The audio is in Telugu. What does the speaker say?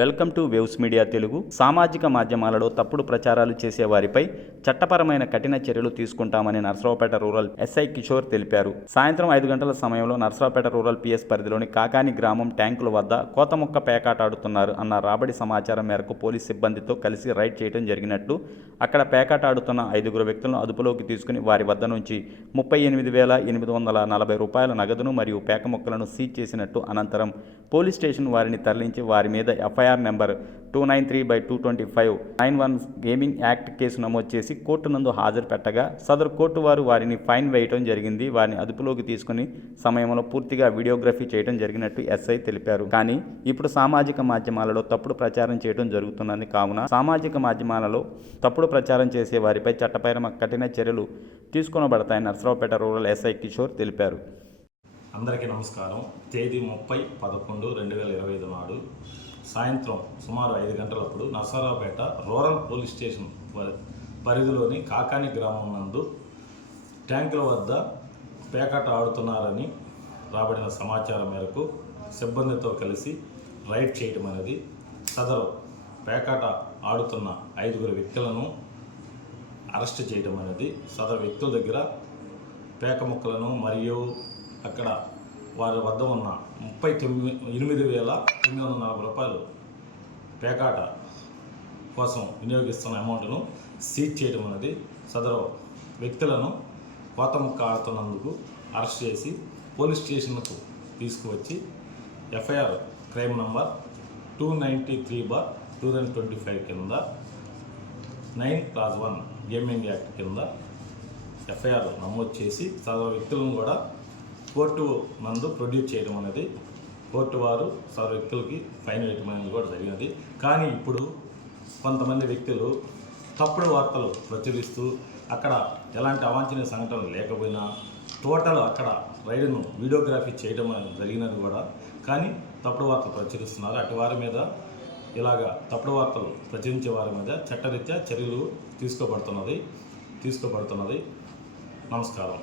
Welcome to waves media Telugu. సామాజిక మాధ్యమాలలో తప్పుడు ప్రచారాలు చేసే వారిపై చట్టపరమైన కఠిన చర్యలు తీసుకుంటామని నర్సరావుపేట రూరల్ ఎస్ఐ కిషోర్ తెలిపారు. సాయంత్రం 5 గంటల సమయంలో నర్సరావుపేట రూరల్ పిఎస్ పరిధిలోని కాకాని గ్రామం ట్యాంకుల వద్ద కోతముక్క పేకాటాడుతున్నారు అన్న రాబడి సమాచారం మేరకు పోలీస్ సిబ్బందితో కలిసి రైడ్ చేయడం జరిగినట్లు, అక్కడ పేకాటాడుతున్న 5 వ్యక్తులను అదుపులోకి తీసుకుని వారి వద్ద నుంచి 38,840 రూపాయల నగదును మరియు పేక ముక్కలను సీజ్ చేసినట్టు, అనంతరం పోలీస్ స్టేషన్ వారిని తరలించి వారి మీద FIR number 293/225 91 gaming act case నమోదు చేసి కోర్టు నందు హాజరు పెట్టగా సదరు కోర్టు వారు వారిని ఫైన్ వేయడం జరిగింది. వారిని అదుపులోకి తీసుకుని సమయంలో పూర్తిగా వీడియోగ్రఫీ చేయడం జరిగినట్టు ఎస్ఐ తెలిపారు. కానీ ఇప్పుడు సామాజిక మాధ్యమాలలో తప్పుడు ప్రచారం చేయడం జరుగుతున్నది. కావున సామాజిక మాధ్యమాలలో తప్పుడు ప్రచారం చేసే వారిపై చట్టపరమైన కఠిన చర్యలు తీసుకొనబడతాయని నర్సరావుపేట రూరల్ ఎస్ఐ కిషోర్ తెలిపారు. అందరికీ నమస్కారం. తేదీ 30/11/2025 నాడు సాయంత్రం సుమారు 5 గంటలప్పుడు నర్సరావుపేట రూరల్ పోలీస్ స్టేషన్ పరిధిలోని కాకాని గ్రామం నందు ట్యాంకుల వద్ద పేకాట ఆడుతున్నారని రాబడిన సమాచారం మేరకు సిబ్బందితో కలిసి రైడ్ చేయడం అనేది, సదరు పేకాట ఆడుతున్న 5 వ్యక్తులను అరెస్ట్ చేయడం అనేది, సదరు వ్యక్తుల దగ్గర పేక ముక్కలను మరియు అక్కడ వారి వద్ద ఉన్న 38,940 రూపాయలు పేకాట కోసం వినియోగిస్తున్న అమౌంట్ను సీజ్ చేయడం అనేది, సదరు వ్యక్తులను కోతముక్క ఆడుతున్నందుకు అరెస్ట్ చేసి పోలీస్ స్టేషన్కు తీసుకువచ్చి ఎఫ్ఐఆర్ క్రైమ్ నంబర్ 293/2025 కింద 9/1 గేమింగ్ యాక్ట్ కింద ఎఫ్ఐఆర్ నమోదు చేసి సదరు వ్యక్తులను కూడా కోర్టు నందు ప్రొడ్యూస్ చేయడం అనేది, కోర్టు వారు సదరు వ్యక్తులకి ఫైన్ వేయడం అనేది కూడా జరిగినది. కానీ ఇప్పుడు కొంతమంది వ్యక్తులు తప్పుడు వార్తలు ప్రచురిస్తూ అక్కడ ఎలాంటి అవాంఛనీయ సంఘటనలు లేకపోయినా టోటల్ అక్కడ రైడ్ను వీడియోగ్రఫీ చేయడం అనేది జరిగినది కూడా, కానీ తప్పుడు వార్తలు ప్రచురిస్తున్నారు. అటు వారి మీద ఇలాగా తప్పుడు వార్తలు ప్రచురించే వారి మీద చట్టరీత్యా చర్యలు తీసుకోబడుతున్నది. నమస్కారం.